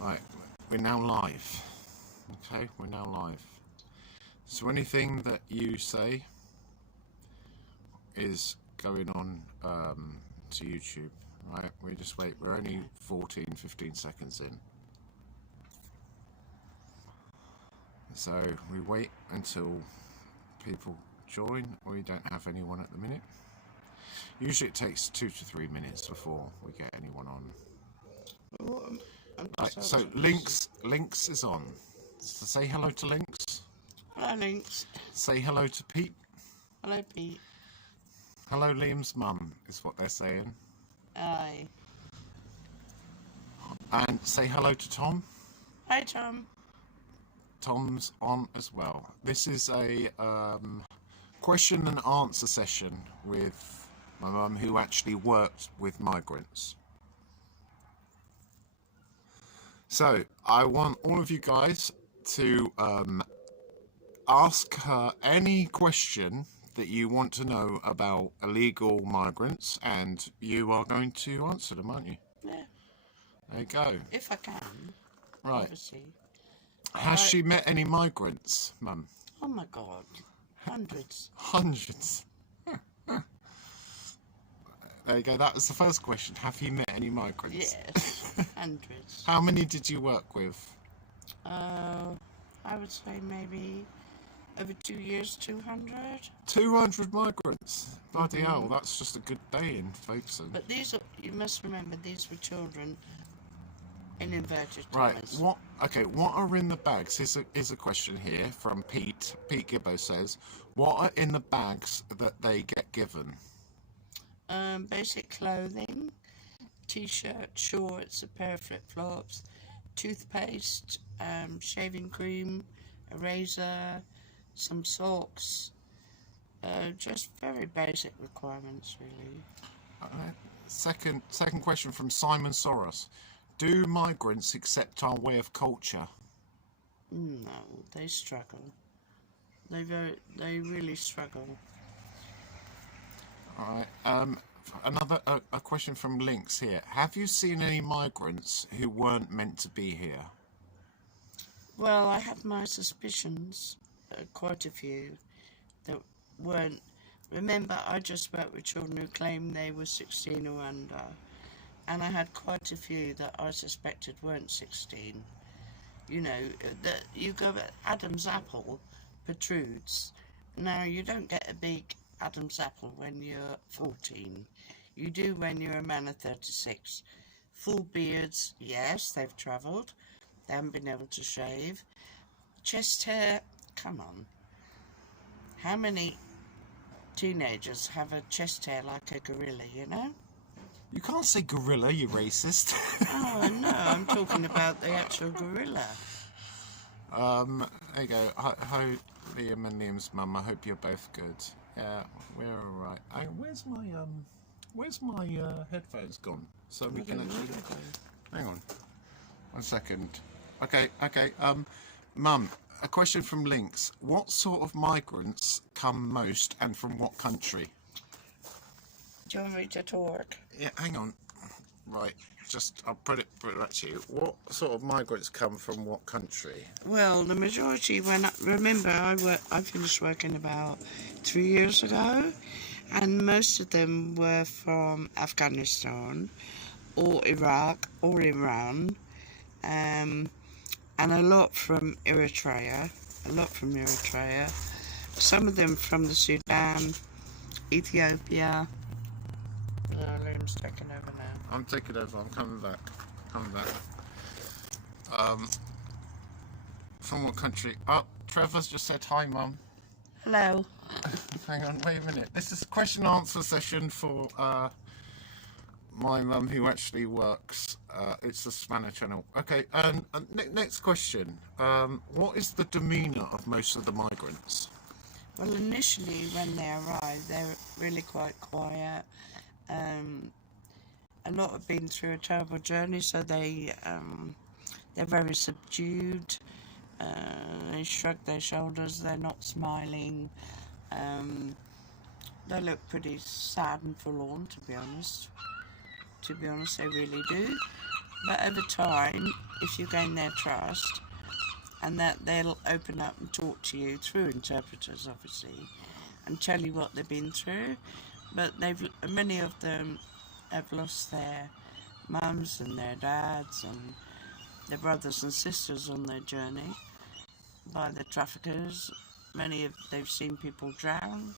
Right, we're now live. Okay, we're now live. So anything that you say is going on to YouTube. Right, we just wait. We're only 15 seconds in. So we wait until people join. We don't have anyone at the minute. Usually it takes 2 to 3 minutes before we get anyone on. Right, so Links is on. So say hello to Links. Hello, Links. Say hello to Pete. Hello, Pete. Hello, Liam's mum is what they're saying. Aye. And say hello to Tom. Hi, Tom. Tom's on as well. This is a question and answer session with my mum, who actually worked with migrants. So I want all of you guys to ask her any question that you want to know about illegal migrants, and you are going to answer them, aren't you? Yeah. There you go. If I can. Right. Obviously. Has she met any migrants, Mum? Oh my God. Hundreds. Hundreds. There you go. That was the first question. Have you met any migrants? Yes. Hundreds. How many did you work with? I would say maybe over 2 years, 200. 200 migrants. Bloody hell, that's just a good day in Folkestone. But these are, you must remember, these were children in inverted Right, commas. what are in the bags? Here's a question here from Pete. Pete Gibbo says, what are in the bags that they get given? Basic clothing, t-shirt, shorts, a pair of flip-flops, toothpaste, shaving cream, a razor, some socks, just very basic requirements, really. Second question from Simon Soros. Do migrants accept our way of culture? No, they struggle. They really struggle. All right. Another question from Links here. Have you seen any migrants who weren't meant to be here? Well, I have my suspicions. Quite a few that weren't. Remember, I just worked with children who claimed they were 16 or under, and I had quite a few that I suspected weren't 16. You know, that you go at Adam's apple protrudes. Now, you don't get a big Adam's apple when you're 14. You do when you're a man of 36. Full beards, yes, they've travelled. They haven't been able to shave. Chest hair, come on. How many teenagers have a chest hair like a gorilla, you know? You can't say gorilla, you racist. Oh, no, I'm talking about the actual gorilla. There you go. Hi, Liam and Liam's mum. I hope you're both good. Yeah, we're all right. Where's my headphones gone? So we can actually. Hang on, 1 second. Okay. Mum, a question from Links. What sort of migrants come most, and from what country? Do you want me to talk? Yeah, hang on. Right, I'll put it back to you. What sort of migrants come from what country? Well, the majority, remember, I finished working about 3 years ago, and most of them were from Afghanistan, or Iraq, or Iran, and a lot from Eritrea, some of them from the Sudan, Ethiopia. Liam's taking over now. I'm taking over. I'm coming back. From what country? Oh, Trevor's just said hi, Mum. Hello. Hang on, wait a minute. This is a question and answer session for my mum, who actually works. It's the Spanner channel. Okay, next question. What is the demeanour of most of the migrants? Well, initially when they arrive, they're really quite quiet. A lot have been through a terrible journey, so they're very subdued. They shrug their shoulders. They're not smiling. They look pretty sad and forlorn, to be honest. to be honest, they really do. But over time, if you gain their trust, and that they'll open up and talk to you through interpreters, obviously, and tell you what they've been through. But many of them have lost their mums and their dads and their brothers and sisters on their journey by the traffickers. They've seen people drown.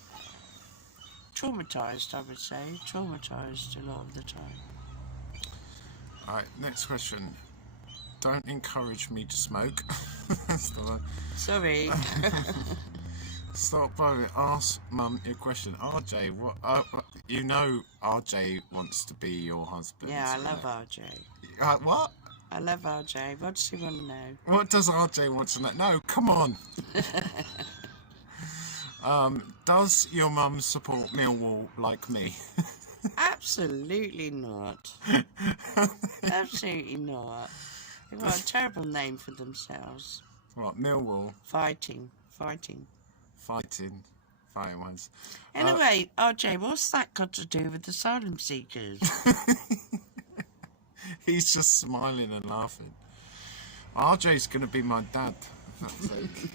Traumatised, I would say. Traumatised a lot of the time. Alright, next question. Don't encourage me to smoke. Sorry. Stop by. Ask Mum your question. RJ, you know RJ wants to be your husband. Yeah, I love RJ. What? I love RJ. What does he want to know? What does RJ want to know? No, come on. Does your mum support Millwall like me? Absolutely not. Absolutely not. They've got a terrible name for themselves. What, Millwall? Fighting ones. Anyway, RJ, what's that got to do with asylum seekers? He's just smiling and laughing. RJ's going to be my dad, for fuck's sake.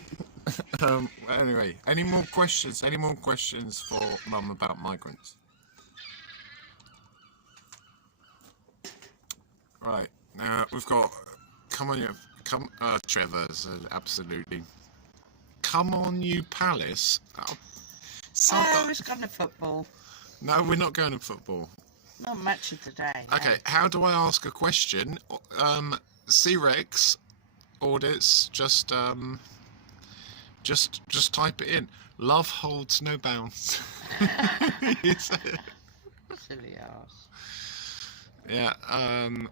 Anyway, any more questions? Any more questions for Mum about migrants? Right, now we've got... Trevor said absolutely. Come on, you Palace. It's gone to football. No, we're not going to football. Not much of today. Okay, how do I ask a question? C-Rex audits, just type it in. Love holds no bounds. Silly ass. Yeah,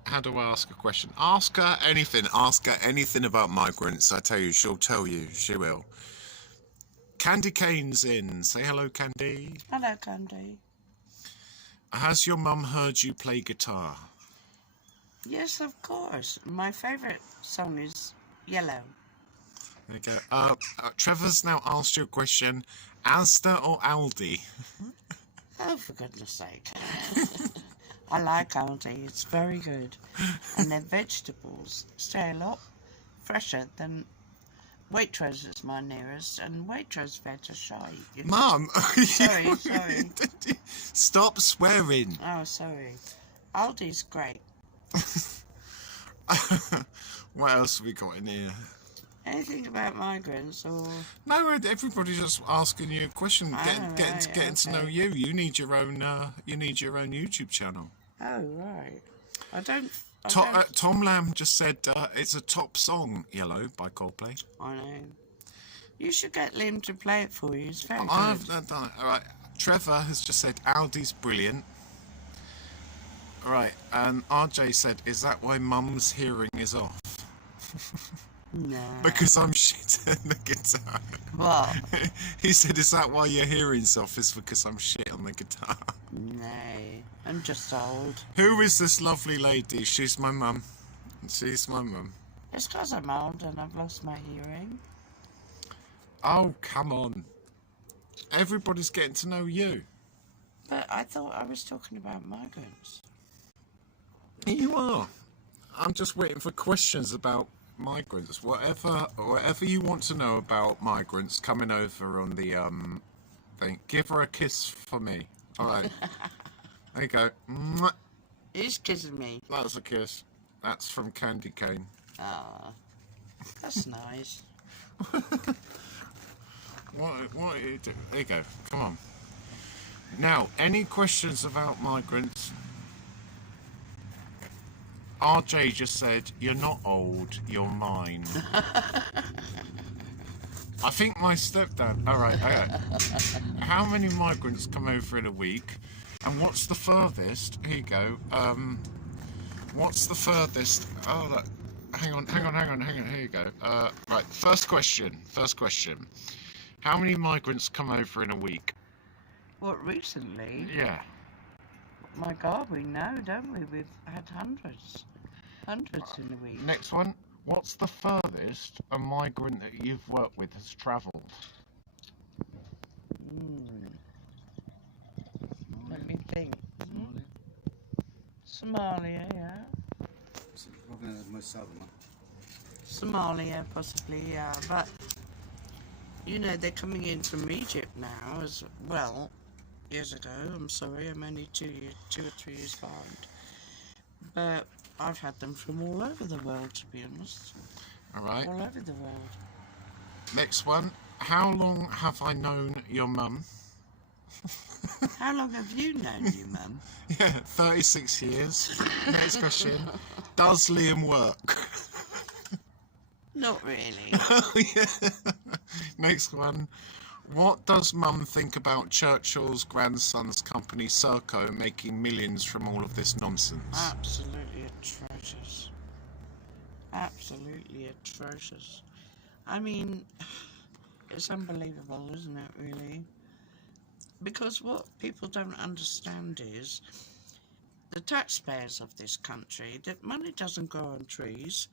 how do I ask a question? Ask her anything. Ask her anything about migrants. I tell you, she'll tell you. She will. Candy Kane's in. Say hello, Candy. Hello, Candy. Has your mum heard you play guitar? Yes, of course. My favourite song is Yellow. There you go. Trevor's now asked you a question. Asda or Aldi? Oh, for goodness sake. I like Aldi. It's very good. And their vegetables stay a lot fresher than Waitrose is my nearest, and Waitrose veg are shy. Mum! Sorry. Stop swearing. Oh, sorry. Aldi's great. What else have we got in here? Anything about migrants or... No, everybody's just asking you a question, getting to know you. You need your own YouTube channel. Oh, right. I don't... Tom Lamb just said it's a top song, Yellow, by Coldplay. I know. You should get Liam to play it for you. It's very good. I've done it. All right. Trevor has just said Aldi's brilliant. All right. And RJ said, is that why Mum's hearing is off? No. Because I'm shit at the guitar. What? He said, is that why your hearing's off? Is because I'm shit on the guitar. No. I'm just old. Who is this lovely lady? She's my mum. She's my mum. It's because I'm old and I've lost my hearing. Oh, come on. Everybody's getting to know you. But I thought I was talking about migrants. You are. I'm just waiting for questions about migrants. Whatever you want to know about migrants coming over on the thing. Give her a kiss for me. All right. There you go. Mwah. Who's kissing me? That's a kiss. That's from Candy Cane. Ah, that's nice. What are you doing? There you go. Come on. Now, any questions about migrants? RJ just said, you're not old, you're mine. I think my stepdad... Alright, okay. How many migrants come over in a week? And what's the furthest? Here you go. What's the furthest? Oh, look. Hang on. Here you go. Right, first question. How many migrants come over in a week? What, recently? Yeah. My God, we know, don't we? We've had hundreds in a week. Next one. What's the furthest a migrant that you've worked with has travelled? Let me think. Somalia, yeah. Probably the most southern one. Somalia, possibly, yeah. But, you know, they're coming in from Egypt now as well. Years ago, I'm sorry, I'm only 2 or 3 years behind. But I've had them from all over the world, to be honest. All right. All over the world. Next one. How long have I known your mum? How long have you known your mum? Yeah, 36 years. Next question. Does Liam work? Not really. Yeah. Next one. What does Mum think about Churchill's grandson's company Serco making millions from all of this nonsense? Absolutely atrocious. Absolutely atrocious. I mean, it's unbelievable, isn't it, really? Because what people don't understand is the taxpayers of this country, that money doesn't grow on trees.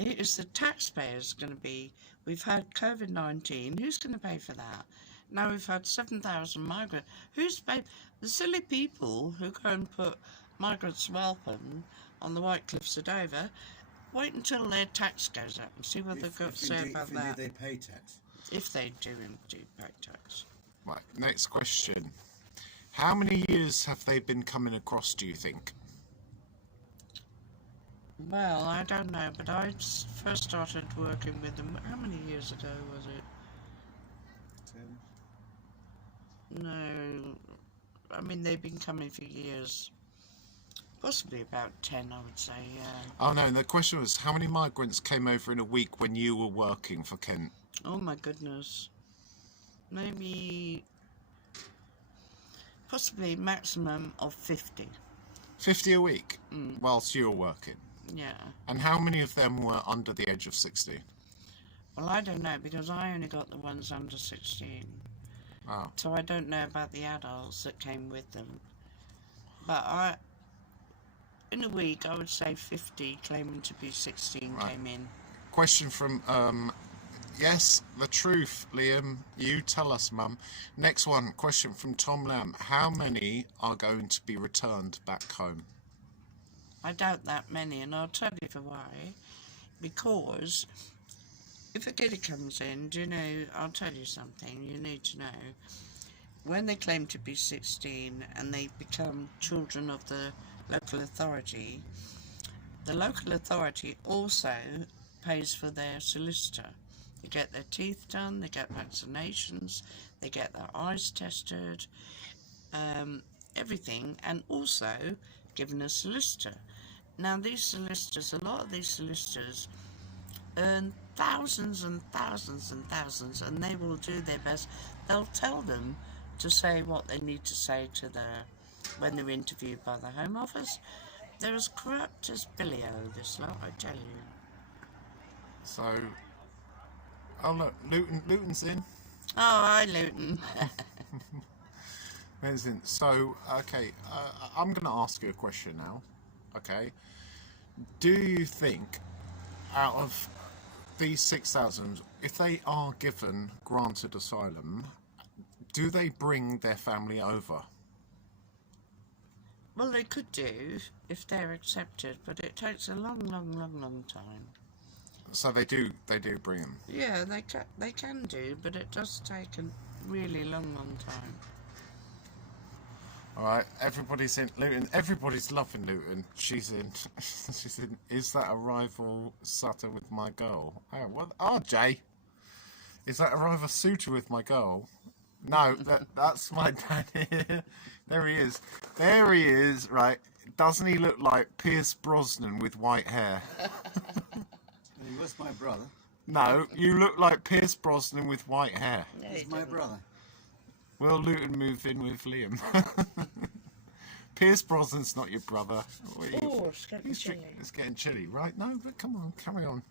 It is the taxpayers going to be. We've had COVID-19. Who's going to pay for that? Now we've had 7,000 migrants. Who's paid? The silly people who go and put migrants' welcome on the White Cliffs of Dover. Wait until their tax goes up and see what they've got to say about that. If they pay tax. If they do indeed pay tax. Right, next question. How many years have they been coming across, do you think? Well, I don't know, but I first started working with them. How many years ago was it? 10. No, I mean, they've been coming for years. Possibly about 10, I would say, yeah. Oh no, the question was how many migrants came over in a week when you were working for Kent? Oh my goodness. Maybe, possibly maximum of 50. 50 a week whilst you were working? Yeah. And how many of them were under the age of 60? Well, I don't know, because I only got the ones under 16. Oh. So I don't know about the adults that came with them. But in a week, I would say 50 claiming to be 16 Right. came in. Question from, yes, the truth, Liam. You tell us, Mum. Next one, question from Tom Lamb. How many are going to be returned back home? I doubt that many, and I'll tell you for why. Because if a kid comes in, do you know, I'll tell you something you need to know. When they claim to be 16 and they become children of the local authority, the local authority also pays for their solicitor. They get their teeth done, they get vaccinations, they get their eyes tested, everything, and also given a solicitor. Now these solicitors, a lot of these solicitors earn thousands and thousands and thousands, and they will do their best. They'll tell them to say what they need to say to when they're interviewed by the Home Office. They're as corrupt as Billy O, this lot, I tell you. So, oh look, Luton's in. Oh, hi, Luton. Amazing. So, okay, I'm going to ask you a question now. Okay, do you think out of these 6,000, if they are granted asylum, do they bring their family over? Well, they could do if they're accepted, but it takes a long, long, long, long time. So they do bring them. Yeah, they can do, but it does take a really long, long time. All right, everybody's in Luton. Everybody's loving Luton. She's in. She's in. Is that a rival suitor with my girl? Oh, what? Oh, Jay. Is that a rival suitor with my girl? No, that's my dad here. There he is. There he is. Right. Doesn't he look like Pierce Brosnan with white hair? He was my brother. No, you look like Pierce Brosnan with white hair. No, He's my brother. Will Luton move in with Liam? Pierce Brosnan's not your brother. Oh, it's getting chilly. It's getting chilly, right? No, but come on, carry on.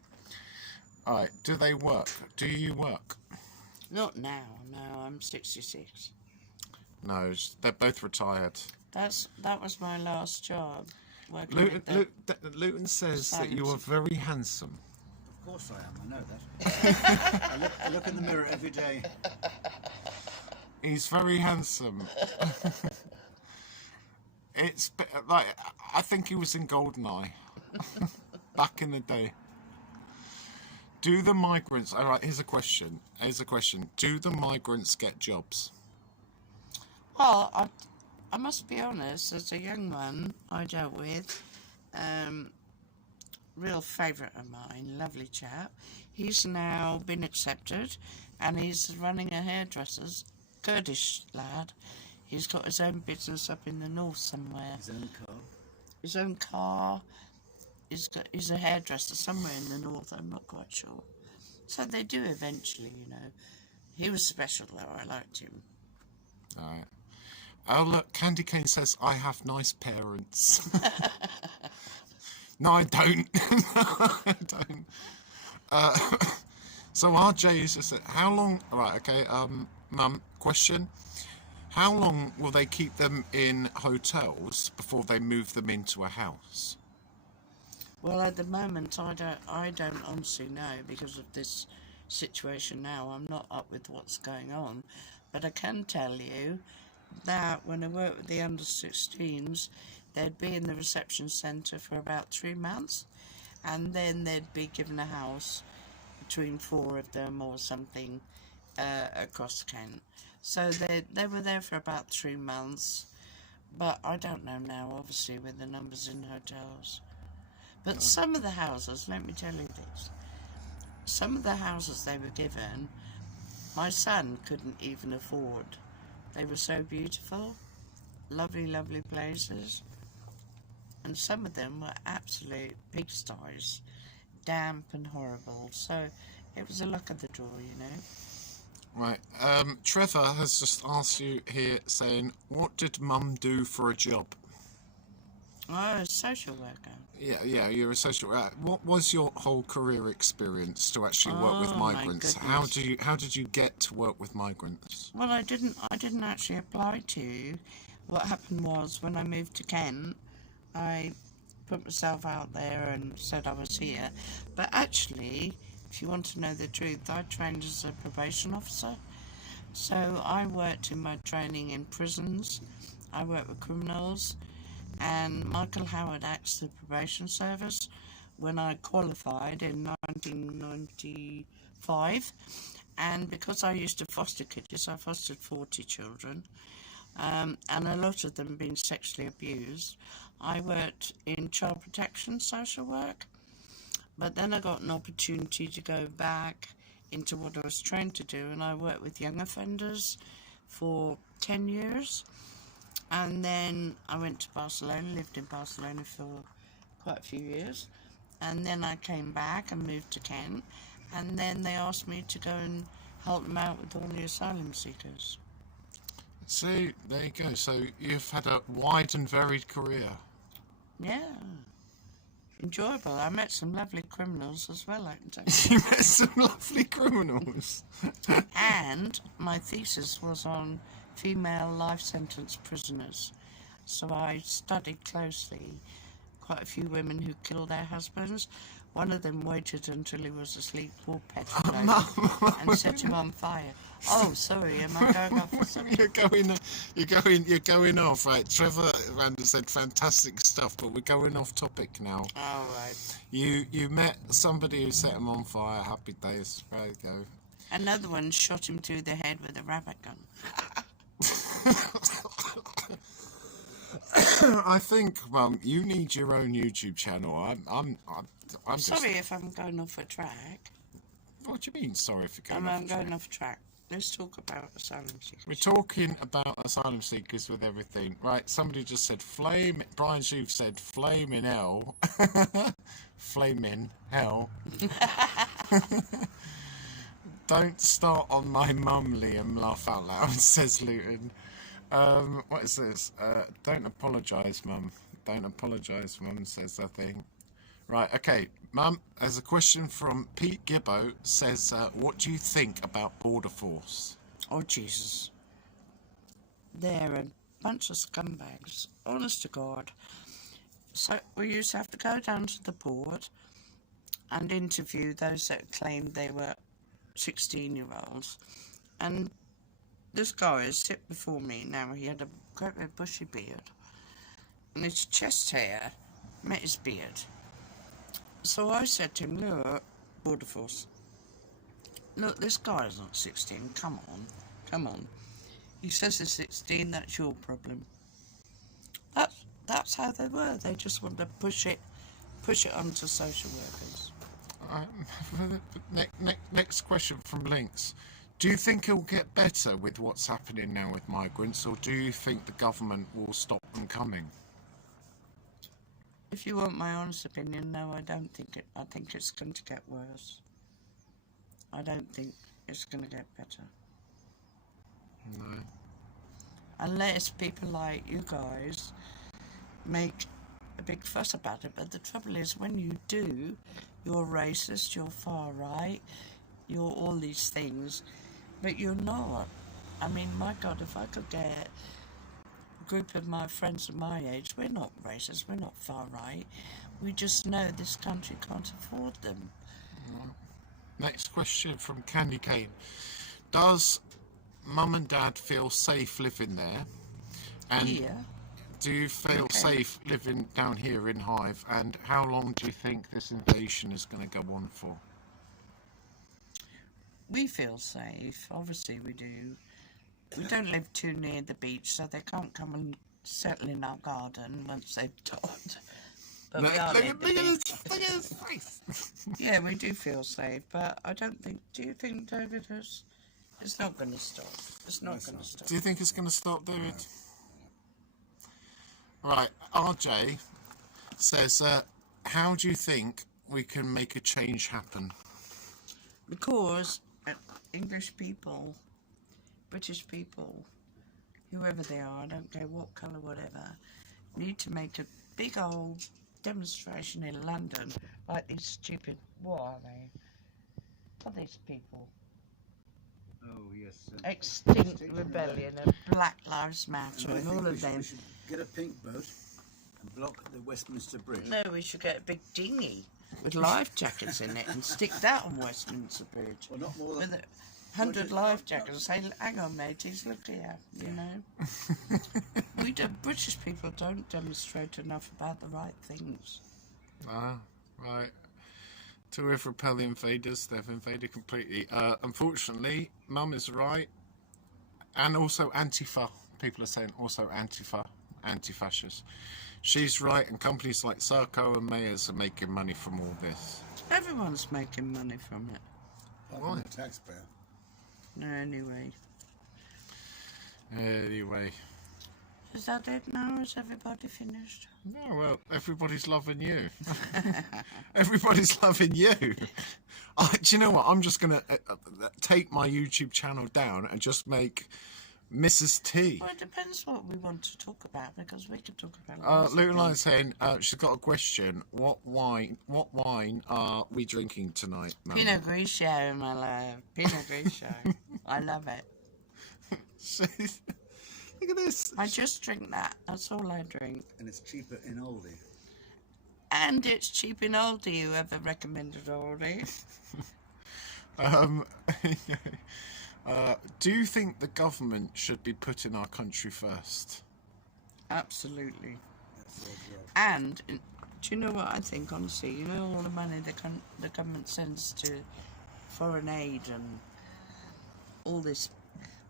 All right, do they work? Do you work? Not now. No, I'm 66. No, they're both retired. That was my last job. Working Luton says that you are very handsome. Of course I am, I know that. I look in the mirror every day. He's very handsome. It's like, I think he was in Goldeneye back in the day. Do the migrants? All right. Here's a question. Do the migrants get jobs? Well, I must be honest, as a young one I dealt with, real favourite of mine, lovely chap, he's now been accepted and he's running a hairdresser's, Kurdish lad. He's got his own business up in the north somewhere. His own car. His own car. He's a hairdresser somewhere in the north, I'm not quite sure. So they do eventually, you know. He was special though, I liked him. All right. Oh, look, Candy Cane says, I have nice parents. No, I don't. No, I don't. So RJ is just, how long, all right, okay, Mum, question. How long will they keep them in hotels before they move them into a house? Well, at the moment, I don't honestly know because of this situation now. I'm not up with what's going on. But I can tell you that when I worked with the under-16s, they'd be in the reception centre for about 3 months, and then they'd be given a house between 4 of them or something across Kent. So they were there for about 3 months, but I don't know now, obviously, with the numbers in hotels. But some of the houses, let me tell you this, some of the houses they were given, my son couldn't even afford. They were so beautiful, lovely, lovely places. And some of them were absolute pigsties, damp and horrible. So it was a luck of the draw, you know. Right. Trevor has just asked you here saying, what did Mum do for a job? Oh, a social worker. Yeah, you're a social worker. What was your whole career experience to actually work with Oh, my migrants? goodness. How did you get to work with migrants? Well, I didn't actually apply to. What happened was when I moved to Kent, I put myself out there and said I was here. But actually, if you want to know the truth, I trained as a probation officer. So I worked in my training in prisons. I worked with criminals. And Michael Howard acts the probation service when I qualified in 1995. And because I used to foster kids, I fostered 40 children, and a lot of them being sexually abused. I worked in child protection social work, but then I got an opportunity to go back into what I was trained to do, and I worked with young offenders for 10 years. And then I went to Barcelona, lived in Barcelona for quite a few years. And then I came back and moved to Kent. And then they asked me to go and help them out with all the asylum seekers. So, there you go. So, you've had a wide and varied career. Yeah. Enjoyable. I met some lovely criminals as well, I can tell you. You met some lovely criminals. And my thesis was on female life sentence prisoners. So I studied closely quite a few women who killed their husbands. One of them waited until he was asleep, poor petrified, and set him on fire. Oh, sorry, am I going off or something? You're going off, right? Trevor Randa said fantastic stuff, but we're going off topic now. All right. You met somebody who set him on fire. Happy days. There you go. Another one shot him through the head with a rabbit gun. I think, Mum, you need your own YouTube channel. I'm just... Sorry if I'm going off a track. What do you mean? Sorry if you're going I'm off. going off track. Let's talk about asylum seekers. We're talking about asylum seekers with everything, right? Somebody just said flame. Brian Shuve said flame in hell. Flame in hell. Don't start on my mum, Liam. Laugh out loud, says Luton. What is this? Don't apologise, Mum. Don't apologise, Mum, says I think. Right, okay. Mum, there's a question from Pete Gibbo. Says, what do you think about Border Force? Oh, Jesus. They're a bunch of scumbags. Honest to God. So we used to have to go down to the port and interview those that claimed they were 16-year-olds. And this guy is sit before me now. He had a quite a bushy beard. and his chest hair met his beard. So I said to him, look, Border Force, look, this guy's not 16, come on. He says he's 16, that's your problem. That's how they were. They just wanted to push it onto social workers. Next question from Links. Do you think it'll get better with what's happening now with migrants, or do you think the government will stop them coming? If you want my honest opinion, no, I don't think it. I think it's going to get worse. I don't think it's going to get better. No. Unless people like you guys make a big fuss about it. But the trouble is, when you do, you're racist, you're far right, you're all these things, but you're not. I mean, my God, if I could get a group of my friends of my age, we're not racist, we're not far right. We just know this country can't afford them. Next question from Candy Cane. Does Mum and Dad feel safe living there? And Here, do you feel Okay. safe living down here in Hive? And how long do you think this invasion is going to go on for? we feel safe, obviously we do. We don't live too near the beach, so they can't come and settle in our garden once they've died. But we are near the beach. Look at his face. Yeah, we do feel safe, but I don't think... Do you think, David, it's not going to stop? It's not going to stop. Do you think it's going to stop, David? Right, RJ says, how do you think we can make a change happen? Because English people, British people, whoever they are, I don't care what colour, whatever, need to make a big old demonstration in London, like these stupid... What are they? What are these people? Oh, yes. Extinct Rebellion and Black Lives Matter and all of them. We should get a pink boat and block the Westminster Bridge. No, we should get a big dinghy with life jackets in it and stick that on Westminster Bridge. Well, not more than... With 100 life jackets. Say, hang on, mateys, look here, you know. British people don't demonstrate enough about the right things. Ah, right. To repel the invaders, they've invaded completely. Unfortunately, Mum is right. And also Antifa. People are saying also Antifa, anti-fascist. She's right, and companies like Sarko and Mayors are making money from all this. Everyone's making money from it. I'm a taxpayer. No, anyway. Anyway. Is that it now? Is everybody finished? No, well, everybody's loving you. Everybody's loving you. Do you know what? I'm just going to take my YouTube channel down and just make Mrs. T. Well, it depends what we want to talk about, because we could talk about lots of Luke things. saying she's got a question. What wine are we drinking tonight, Mum? Pinot Grigio, my love. Pinot Grigio. I love it. Look at this. I just drink that. That's all I drink. And it's cheaper in Aldi. And it's cheap in Aldi, whoever recommended Aldi. Do you think the government should be putting our country first? Absolutely. That's their job. And do you know what I think, honestly? You know all the money the government sends to foreign aid and all this.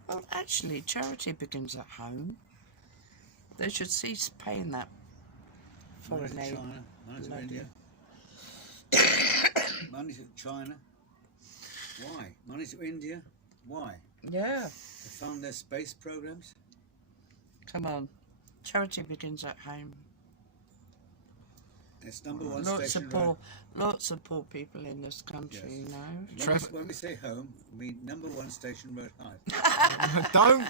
Well, actually, charity begins at home. They should cease paying that Money foreign to aid. China, money to Bloody- India. Money to China. Why? Money to India. Why? Yeah. To fund their space programs. Come on. Charity begins at home. And it's number one Lots station of road. lots of poor people in this country, Yes. you know. When we say home, we mean number one station road Hive. Don't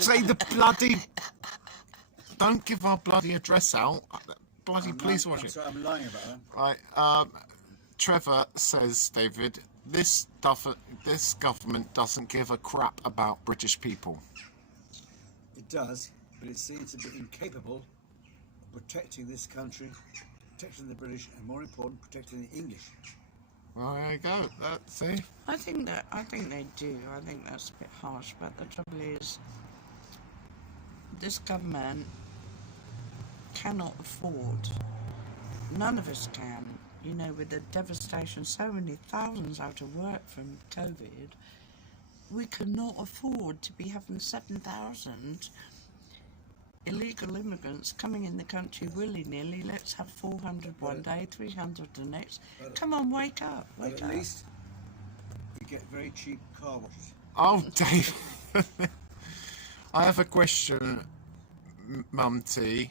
say the bloody... Don't give our bloody address out. Bloody please watch I'm it. sorry, I'm lying about that. Right, Trevor says, David, this government doesn't give a crap about British people. It does, but it seems to be incapable of protecting this country, protecting the British, and more important, protecting the English. Well, there you go. See? I think they do. I think that's a bit harsh, but the trouble is, this government cannot afford. None of us can. You know, with the devastation, so many thousands out of work from COVID, we cannot afford to be having 7,000 illegal immigrants coming in the country willy-nilly. Let's have 400 one day, 300 the next. Come on, wake up, wake But up. at least you get very cheap car washes. Oh, Dave. I have a question, Mum T.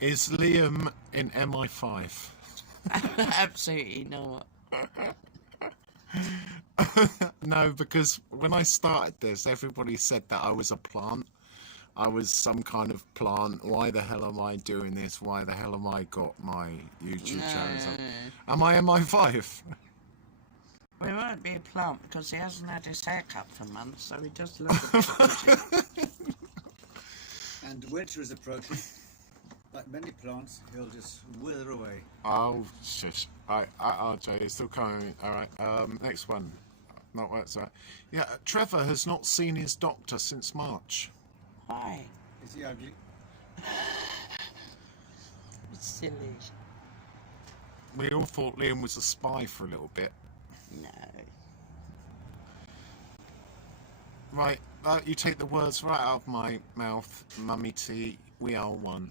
Is Liam in MI5? Absolutely not. No, because when I started this, everybody said that I was a plant. I was some kind of plant. Why the hell am I doing this? Why the hell am I got my YouTube channels up? Am I MI5? Well, he won't be a plant because he hasn't had his hair cut for months, so he does look a bit And winter is approaching. Like many plants, he'll just wither away. Oh, shush. RJ, it's still coming. All right, next one. Not that's right. Yeah, Trevor has not seen his doctor since March. Why? Is he ugly? It's silly. We all thought Liam was a spy for a little bit. No. Right, you take the words right out of my mouth, Mummy T. We are one.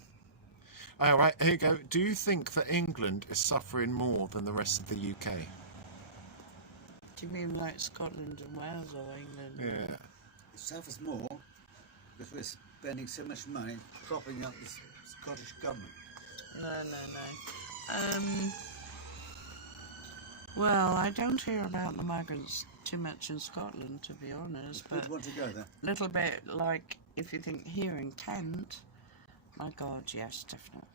All right, here you go. Do you think that England is suffering more than the rest of the UK? Do you mean like Scotland and Wales or England? Yeah. It suffers more because we're spending so much money propping up the Scottish government. No. Well, I don't hear about the migrants too much in Scotland, to be honest. Who'd But want to go there? little bit like if you think here in Kent, my God, yes, definitely.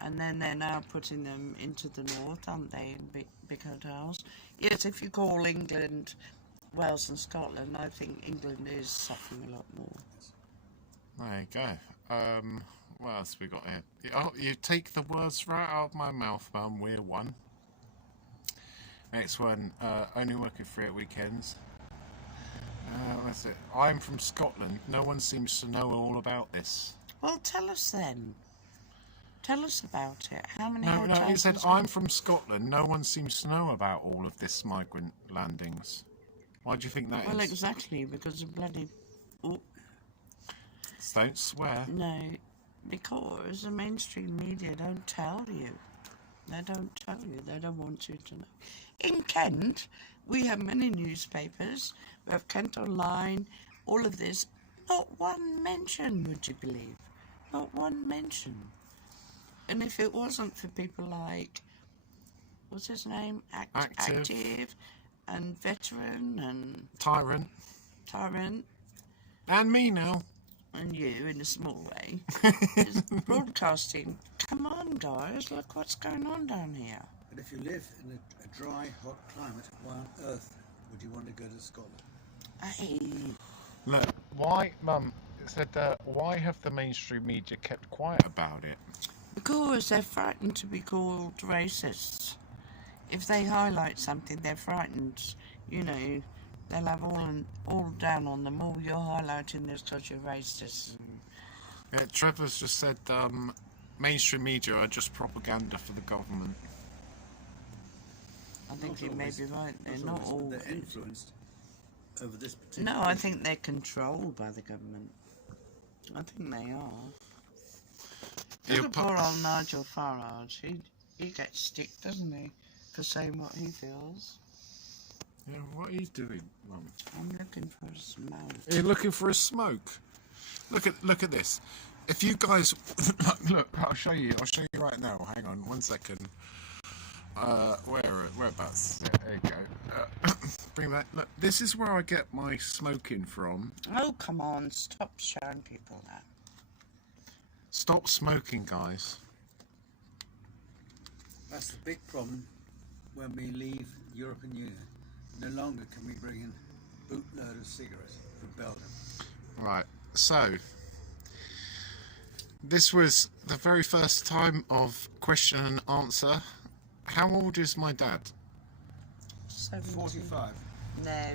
And then they're now putting them into the north, aren't they, in big hotels? Yes, if you call England, Wales and Scotland, I think England is suffering a lot more. There you go. What else we got here? Oh, you take the words right out of my mouth, Mum. We're one. Next one. Only working free at weekends. What's it? I'm from Scotland. No one seems to know all about this. Well, tell us then. Tell us about it. How many No, hotels? he said, in I'm from Scotland. No one seems to know about all of this migrant landings. Why do you think that Well, is? exactly, because of bloody... Oh, Don't swear. no, because the mainstream media don't tell you. They don't tell you. They don't want you to know. In Kent, we have many newspapers. We have Kent Online, all of this. Not one mention, would you believe? Not one mention. And if it wasn't for people like, what's his name? Active and Veteran and Tyrant. And me now. And you, in a small way, is broadcasting. Come on, guys, look what's going on down here. But if you live in a dry, hot climate, why on earth would you want to go to Scotland? Hey, Look, why, Mum, said, why have the mainstream media kept quiet about it? because they're frightened to be called racists. If they highlight something, they're frightened. You know, they'll have all down on them. Oh, you're highlighting this because you're racist. Yeah, Trevor's just said mainstream media are just propaganda for the government. I think Not he may always. be right. They're Not not always, all. but they're influenced over this particular. No, I think they're controlled by the government. I think they are. Look at poor old Nigel Farage. He gets stick, doesn't he, for saying what he feels. Yeah, what are you doing, Mum? I'm looking for a smoke. You're looking for a smoke. Look at this. If you guys look, I'll show you right now. Hang on 1 second. Whereabouts? Yeah, there you go. Bring that. Look, this is where I get my smoking from. Oh, come on, stop showing people that. Stop smoking, guys. That's the big problem when we leave the European Union. No longer can we bring in bootload of cigarettes from Belgium. Right. So this was the very first time of question and answer. How old is my dad? 70. 45. No,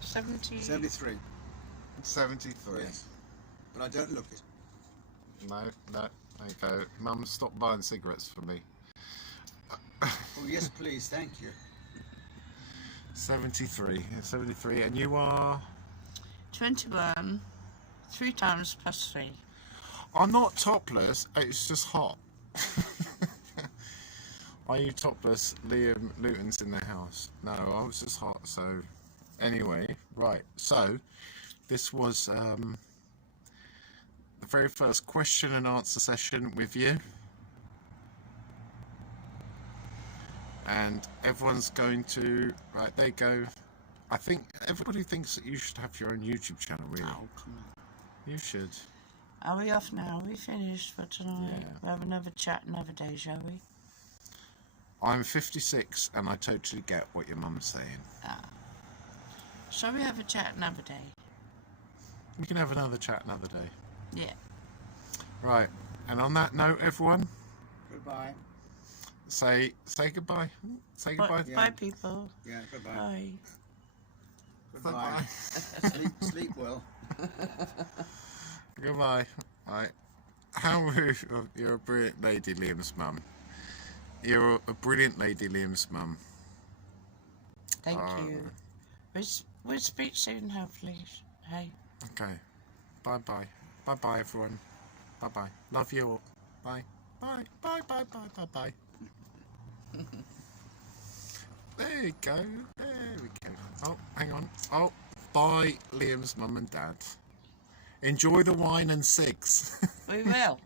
70. 73. 73. Yes. But I don't look it. No, there you go. Mum, stop buying cigarettes for me. Oh yes, please, thank you. 73, and you are? 21. 3 times plus 3. I'm not topless, it's just hot. Are you topless? Liam Luton's in the house. No, I was just hot, so... Anyway, right, so this was the very first question and answer session with you. And everyone's going to... Right, there you go. I think everybody thinks that you should have your own YouTube channel, really. Oh, come on. You should. Are we off now? Are we finished for tonight? Yeah. We'll have another chat another day, shall we? I'm 56 and I totally get what your mum's saying. Shall we have a chat another day? We can have another chat another day. Yeah. Right, and on that note, everyone, Goodbye. say goodbye. Say goodbye. Bye, bye people. Yeah, goodbye. Bye. Goodbye. sleep well. Goodbye. Right. How rude. You're a brilliant lady, Liam's mum. You're a brilliant lady, Liam's mum. Thank you. We'll speak soon, hopefully. Hey. Okay. Bye-bye. Bye-bye, everyone. Bye-bye. Love you all. Bye. Bye. Bye, bye, bye, bye, bye. There you go. There we go. Oh, hang on. Oh, bye, Liam's mum and dad. Enjoy the wine and cigs. We will.